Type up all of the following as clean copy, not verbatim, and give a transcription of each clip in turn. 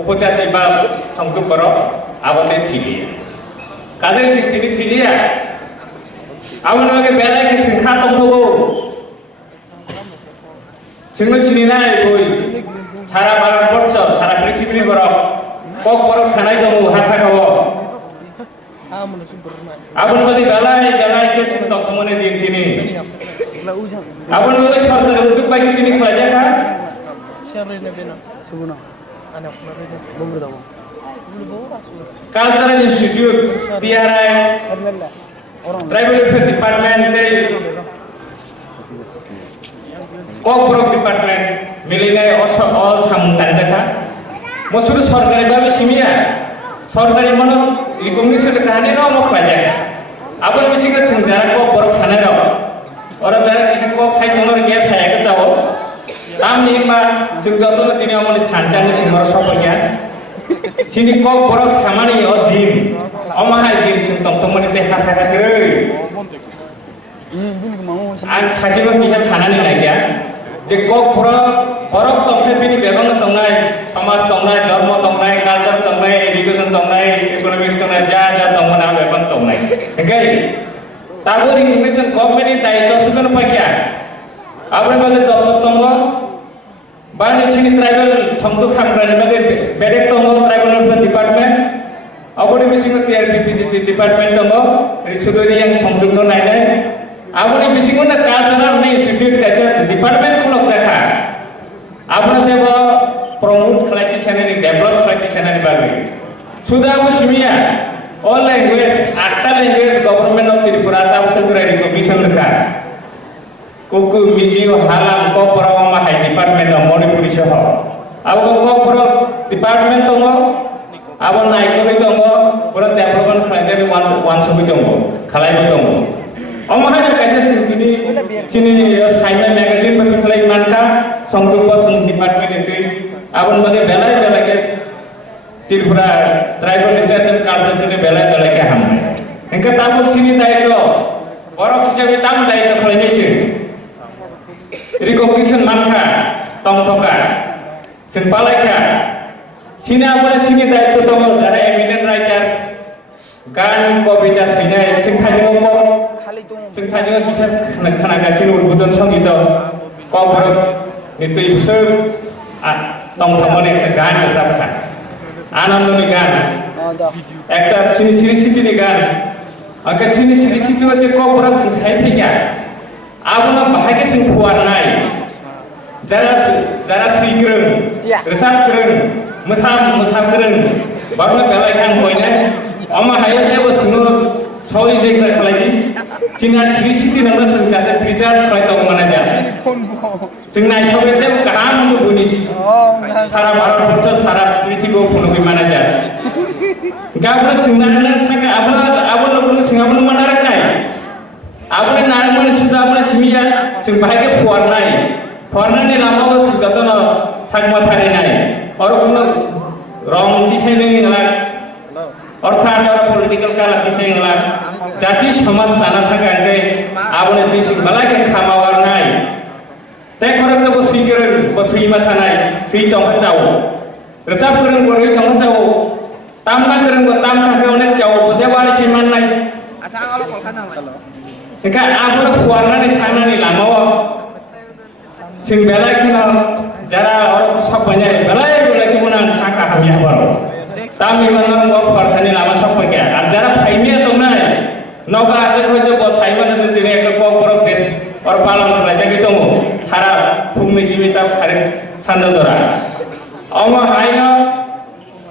উপজাতি বা সংযোগ বড় আবতে থিলিয়া কাজে সিং তিনি থিলিয়া আবন বাগে বেলায় কে সিংখা তংথগো সিংনো সিনিনাই বই সারা ভারতবর্ষ সারা পৃথিবী বড় কক বড় সানাই দङ হাসা খাব আবন বাগে বেলায় কে সিং তংথমনে দিন তিনি আবন বাগে সরকার উদ্যোগ বাকি তিনি খালাজাখা Cultural Institute, TRI, Tribal Welfare Department, Cockbrook Department, Millennial all some Tanjaka. Most of the Sorgari Babi Simia, Sorgari Mono, recognition the Kanino Mokrajaka. Our music at Sanjara Cockbrook Sanero, or a direct is a cock side on the gas Hayakao. Tam Nima, Sugato Tinamoli Tanjana Simor Sopayan. Sini kok borok samani o dim, omahai dim cintom tomoni teh hasaka terus. An kajian kisah canani lagi ya. Jadi kok borok tomhe bini bebang tongai, samas tongai, dharma tongai, culture tongai, education tongai, economics tongai, jaja tongmana bebang tongai. Oke, tahu recognition government ini itu sudah pakai. Apa yang bagai dokter tonggo? Bani sini tribal সংযোগ খামরানি বাগে বেডেক দङ tribal welfare department আবনি বিসিং টিআরপিপিজিটি department দङ রিসুদরি yang সংযোগ দ নাইলে আবনি বিসিং না কালচারাল ইনস্টিটিউট কাছে ডিপার্টমেন্ট খুলক জাখা আবনি দেব প্রমোট খালাইতি সেনানি ডেভেলপ খালাইতি সেনানি বাগে সুদা আবু সিমিয়া অল ল্যাঙ্গুয়েজ 8টা ল্যাঙ্গুয়েজ গভর্নমেন্ট অফ ত্রিপুরা তা বছর রিকগনিশন লেখা Kuku Mijio Halam Kopro Mahai Department of Monipuri Soho. Abu Kopro Department Tongo, Abu Naikori Tongo, Pura Development Khalai one Subitongo, Khalai Tongo. Omahai Kasa Sini Simon Magazine, particularly Manta, Songtuko Song Department itu, Abu Bade Belai Tirpura Tribal Research and Culture ini Belai Ham. Engkau tahu sini tayo, borok siapa tahu tayo Khalai Recognition Manka, Tongtoka, Sinpalaka, Sina boleh sini dah itu tahu cara eminent writers, gan kobita sini singkajo bisa nak kasih urbudan song itu, kau baru itu ibu tongtomone gan besarkan, anandoni gan, ekta sini ni gan, agak sini situ aja kau baru singkai tiga. Abuna bahagia sing puarnai, jara sri kereng, resap kereng, mesam kereng, baru belai kan koinnya, ama hayat dia bos nur, sawi deklar kalai Cina sri siti nama sing jatuh preacher kalai tahu mana aja, sing naik sawi dia kaham tu bunyi, sara barat borsa sara prithvi penuh mana aja, gabung sing nana thaka abuna sing abuna mana rakai. Apne narman sudah apne simia sing bahagia puarna ni lama sudah tu na sagma thari nai, orang pun wrong design ni ngelak, orang political kalah design ngelak, jadi sama sana thangkan ke apne design balai ke khama warnai, teh korang tu bos lima thanai, si tong kacau, resap kereng boleh tong kacau, tamna kereng boleh tam kacau nek jauh boleh balik si mana? Jika aku puarna ni thana ni lama, sing belai kena jara orang tu sapanya belai boleh kemana thaka hamia baru. Tapi mana orang puarna ni lama sapanya, jara faimia tu nai, noga asyik hoje bos faimia tu tini ekor korok des, orang palang belajar gitu mu, sara bumi simita sara sandalora. Oma haina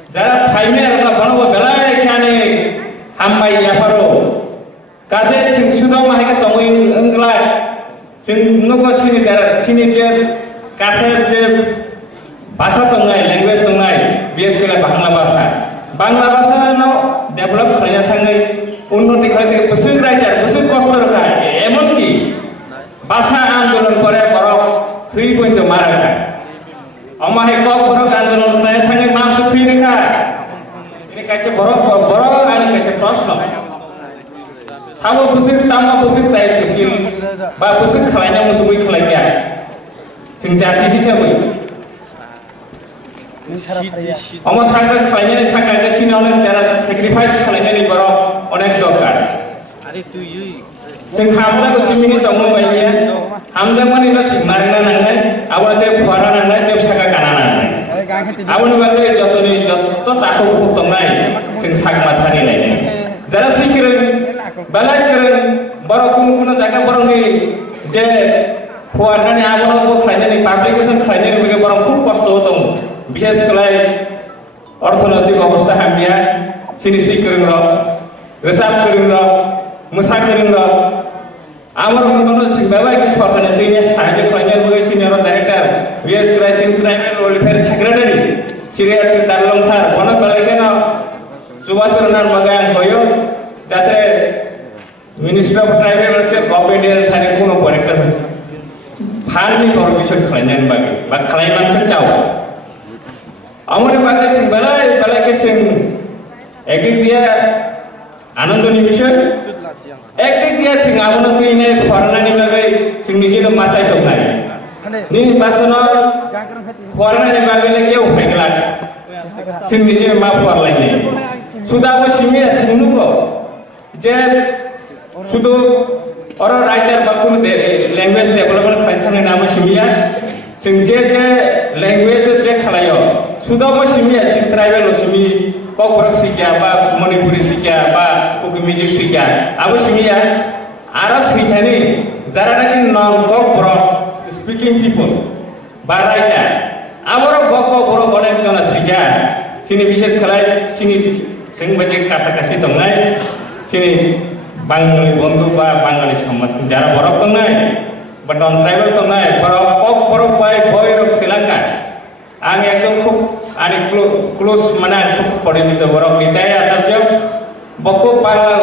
jara faimia orang bano belai kene hambai ya baru. Kaje sing sudah mahal ke tongi enggla, sing nuko sini je kaset je bahasa tongai, language tongai, biasa kala Bangla bahasa no develop kerja thangai, unnoti kerja besar writer, besar coster kai, emon ki bahasa आंदोलन करे borok 3 point maraka, amai kok borok आंदोलन kerja thangai maksud 3 rekha, ini kaise borok ani kaise प्रश्न Tamu busir tay kusil, ba busir khalanya musui khalanya, sing jati sih siapa? আমার থাকবে খাইনানি থাকা গেছি না অনেক যারা স্যাক্রিফাইস খাইনানি বড় অনেক দরকার जों हाबलागो सिमिनि दङ बायदिया हामदा माने लासि मारिना नांनाय आबादे फुवारा नांनाय देव साका गाना नांनाय आबादनि बागै जत ताखौ दंनाय जों सागमा थानि लायनाय যারা শিখিরেন বেলায় করেন বড় কোন জায়গা বড়নি যে फुवारनानै आबादाव खालायनानै पाब्लिकेसन खालायनानै बेखौ बरं खूब कस्त दं विशेष করে অর্থনৈতিক অবস্থা হামিয়া সিনিসি করেন রেসাপ করেন मोसा करें आमर उन्होंने सिंगाबाई की सरकार ने साहाय्य खालायनाय बगे सिनियर डायरेक्टर वीएस क्राइसिस ट्राइबल वेलफेयर सेक्रेटारि सिरिया दारलं सार बनो बेलेकेनो सुभाषचंद्र मगान होयो जाते ministry of tribal welfare government थाने कोनो परेक्टर फाननि परमिशन खालायनाय बागे बा खालायमानखौ जाव आमर बागे सिंगाबाई बेलेके सिं एकदिक दिया आनंदनि विषय एकदिक दिया सिं आमनो तुइने फरानानि बागै सिं निजेनो मासाय दंनाय नि बासनो फरानानि बागैले केउ फायगला सिं निजेनो मा फरालायनाय सुदाबो सिमिया सिंनुगो जे सुदु और राइटर बा कोनो लैंग्वेज डेवलपमेंट खायथाने नामो सिमिया सिं जे लैंग्वेज जे खालायो सुदाबो सिमिया सिं ट्राइबल सिमि ककबरक सिकिया बा मणिपुरी सिकिया बा कुकिमिजि सिकिया आबो सिमिया आरो सिखानि जारा नाकि नन ककबरक स्पीकिंग पीपल बा राइटार आबरो ककबरक अनेक जना सिकिया सिनि विशेष खालाय सिनि सिं बाजे कासाकासि दंनाय सिनि बांगाली बंधु बा बांगाली समाज जारा बरक दंनाय बा नन ट्राइबल दंनाय बरक ककबरक बाय बयरक श्रीलंका आं एकदम खूब आनी क्लोज माने खूब परिचित बरक निताय आचार्य बको बांगला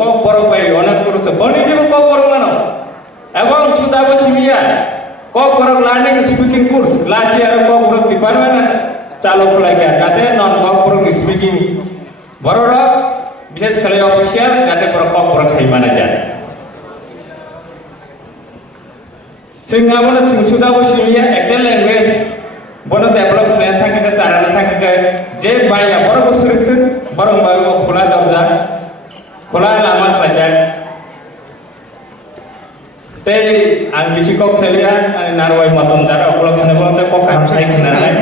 कक बरक बाय अनेक कुरुस बनि जेबो कक बरक मानो एवं सुदाबो सिमिया कक बरक लार्निंग स्पीकिंग कोर्स लासि आरो कक बरक डिपार्टमेंट चालू खलायगा जाते नन कक बरक स्पीकिंग बरर विशेष खाली ऑफिशियल जाते बरक कक बरक सायमाना जाय सिंगाबोनो सुदाबो सिमिया एकटा लैंग्वेज बनो डेभलप खालायनो थाखाय चारानो थाखाय जे बाया बरो बोसोरखौ बरं बायो खोला दरजा खोला लामा खालायजा ते आं बिसि कक सलिया नारवाय मतम जारा अकलक साने बरं ते कक हामसाय खनालाय